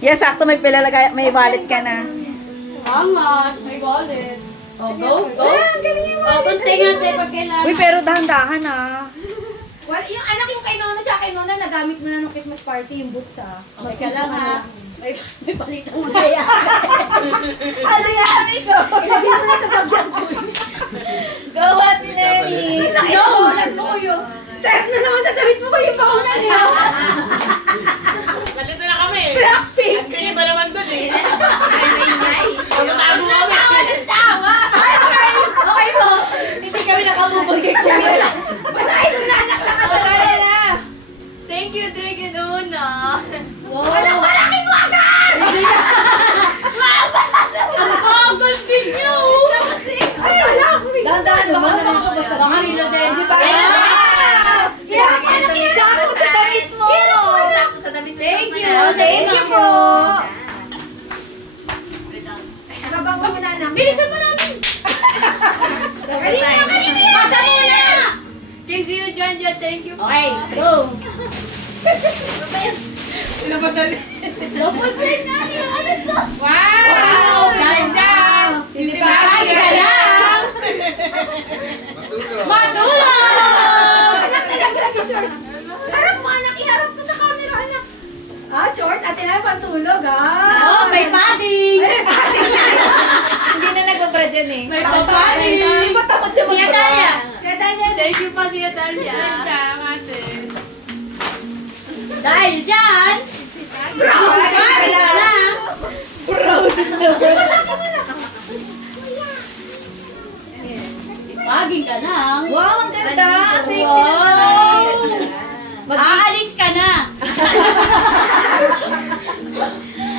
Yes, sakto may pilalagay, may wallet ka na. Angas, may wallet. Oh, go, go. Oh, kunti nga tayo pag kailangan. Uy, pero dahan-dahan ah. Well, yung anak yung kay Nona tsaka kay Nona, nagamit mo na nung Christmas party yung boots ha. Okay ka lang ha. May balita mo na yan. Ano nga, amigo? Ilagay mo na sa bagyang ko. Go, Ate Nelly! Go! Nagluyo. Tek na naman sa damit mo ko yung pauna niya. Nandito na kami. Blackpink. Ang kanya ba naman dun eh? Ay. Pagkatago kami. Tawa! Okay po. Hindi kami nakamubulgay ko. Basahin mo na anak na Basahin mo na! Thank you, Drake and Una. Wow. Anak, malaki mo agad! Ang bagal din niyo. Ay, anak! Dahan-dahan baka naman. Baka nila din. Si Papa! Sakto sa damit mo! Thank you. Thank you po! Babango mo na anak. Bilisan mo namin. Kanina! Pasa muna. Thank you, John. Thank you. Okay, go. Pinapadali. Dapat din namin. Ano to? Wow! Dahil dyan! Ay, ka lang. Matulog. Anak, nilaglag yung short. Harap mo anak, iharap mo sa camera anak. Ah, short? Ate na pantulog ah. Oh, may padding. Ay, padding na. Hindi na nagbabra dyan eh. May Takot papaling. Hindi ba takot siya Siya magbara? Dalia. Siya Daniel. Thank you pa siya Dalia. Welcome, Dahil dyan, Proud ka padding na! ka na. Proud na ba? Padding ka na. Wow, ang ganda! Sexy Wow. naman! Aalis ka na.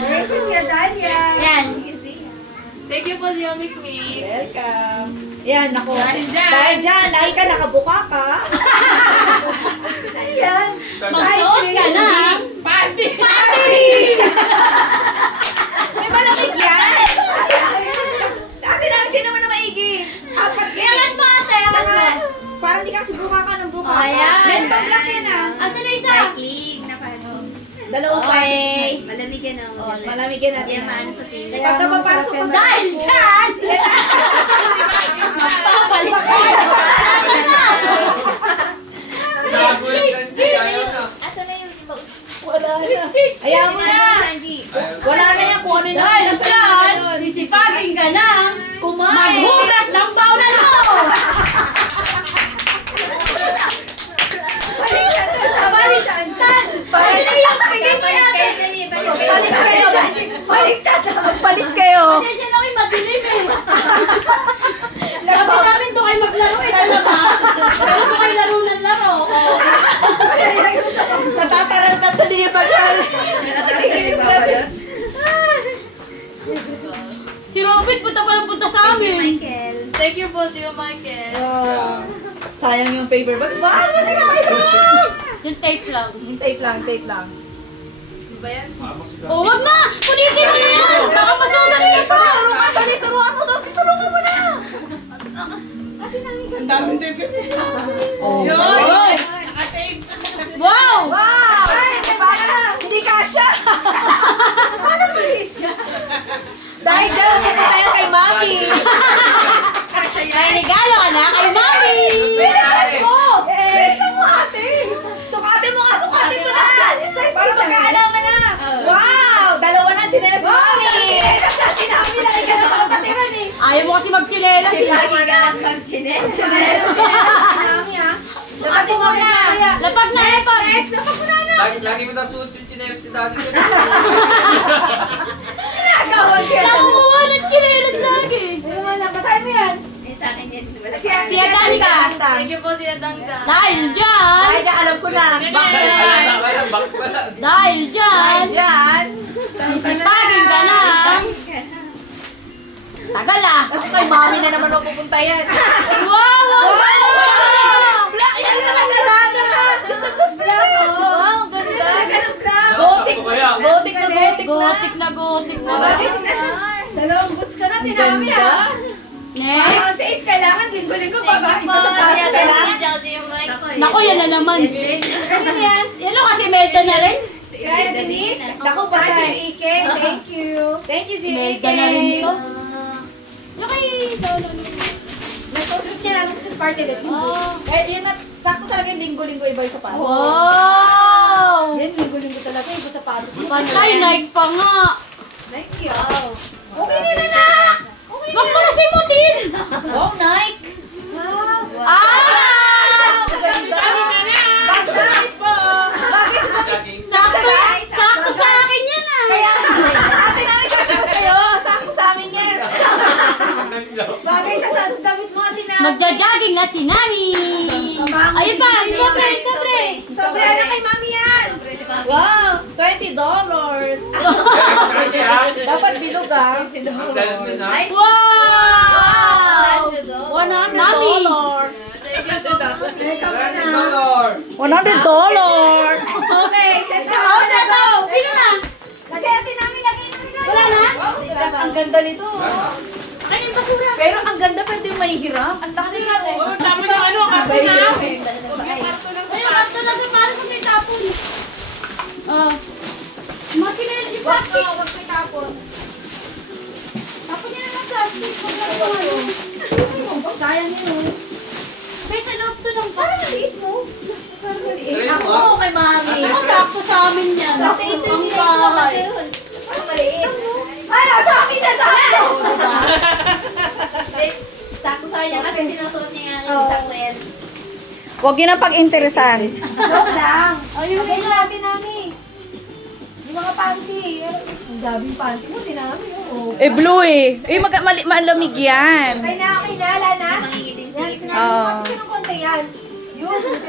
Thank you, Siya Daniel. Yan. Thank you po siya Mikmik. Welcome! Yan, ako. Dahil dyan. Dahil dyan, lagi ka nakabuka ka. Ayan. Magsuot ka na. Party! May malamig yan! Ate namin din naman na maigi. Apat yan. Iangat mo ate. Saka, parang di ka kasi buka ka ng buka ka. Ayan. Men pa black yan ah. Asan na isa? Cycling na paano. Dalawang party. Okay. Malamig yan ah. Malamig yan natin. Hindi maano sa sili. Pagka papasok ko sa... Dahil dyan. Papalik ka na. Asa na yung iba? Wala na. Ayaw mo na. Wala na yan kung ano yung Dahil nakita sa dyan, ngayon. sisipagin ka na. Kumain. Maghugas ng bawlan mo. Baliktad. Ano yung bigay mo natin? Palit kayo. Baliktad. Magpalit kayo. Pasensya lang kayo madilim eh. Sabi namin doon kayo maglaro eh sa labas. Pero doon kayo laro ng laro. Natataranta tuloy yung bagal. Si Robin punta pa ng punta sa amin. Michael. Thank you po, Tio Michael. Sayang yung paper bag. Wow, kasi nakailang! Yung tape lang. Yung tape lang, tape lang. Ba yan? Oh, wag na! Punitin mo na yan! Baka masugat ka pa! Turuan mo doon. Tulungan mo na. Ang daming tape kasi. Oh. Yun! Nakatape! Wow! Wow! Parang hindi kasha. Dahil dyan, punta tayo kay Mami. May regalo ka na kay Mami! Bilisan mo! Eh, Bilisan mo ate! sukatin mo nga, sukatin mo na. Para magkaalaman na. Wow! Dalawa na, chinelas Mami. Kasi namin nalagyan ng kapatiran eh. Ayaw mo kasi magchinelas eh. Lagi ka lang pag chinelas. Chinelas namin ah. Sukatin mo na. Lapag na, lapag! Next, dapat mo na na. Lagi mo nasuot yung chinelas si daddy ko. Ginagawa siya. Nakukuha ng chinelas lagi. Ano nga na, basahin mo yan. Eh, sa akin yan. Wala siya. Siya Danica. Thank you po, Siya Danica. Dahil dyan, Dahil dyan, alam ko na. Box na naman. Box pa lang. dahil dyan, Dahil dyan. sisipagin ka na. Tagal ah. Ako kay Mami na naman ako pupunta yan. Wow! Wow! Black yan talaga na. Gusto. Wow, ganda. Ganun vlog. Gotik. Sakto kaya. Gotik na gotik na. Gotik na gotik na. Dalawang goods ka na, tinami Ganda. ah. Next. Sa is, kailangan linggo-linggo babalik mo sa para. Naku, yan na naman. Ano yan? Yan o kasi melta na rin. Kaya Denise. Naku, patay. Thank you. Thank you, si Mega na rin Aiken. to. Okay, lolo. Nagsusunod niya namin sa party dito. Oh. Eh, yun na, sakto talaga yung linggo-linggo iba yung sapatos. Wow! Yan, linggo-linggo talaga yung sapatos mo. Pantay, Nike pa nga. Thank you. Okay din na! Wag mo na simutin! Wow, Nike! Ah! Ganda! Bakit po? Bagay sa Laging Sakto sa akin yan ah! Kaya, ate namin kasi ko sa'yo. Sakto sa amin yan. Bagay sa damit mo, Ate Nami. Magja-jogging na si Nami! Ayun pa, sobre! Sobre na kay Mami yan. Wow, $20. Dapat bilog ah. Ang galing din ha. Wow! $100. $100. Okay, set na. Oh, sato! Sino na? Lagay Ate Nami, lagay na regalo. Wala na? Ang ganda nito. Akin yung basura. Pero ang ganda pwede yung mahihiram. Ang laki. Oh, tama yung ano, karton na. Ayun, bakit talaga para sa may tapon? Oh. Makina yung plastic. Huwag ko itapon. Tapon niya na ng plastic. Huwag na ito ano. Sayang yun. May sa loob to ng Parang box. maliit mo. Parang maliit. Galing mo ha. Ako kay mami. Sakto sa amin yan. Dati ito Ang yung bahay. Parang maliit. Ay, nasa akin na sa akin! Sakto sa kanya kasi sinusuot niya nga Oo. yung sakto yan. Huwag yun ang pag-interesan. Joke lang. Ayun, Lagay na natin namin. Yung mga panty. Ang daming panty mo, dinami. Oh. Eh, blue eh. Eh, malamig yan. Okay na, Lana. Mangingitim-singit na. Oo. Konti ng konti yan. Yun.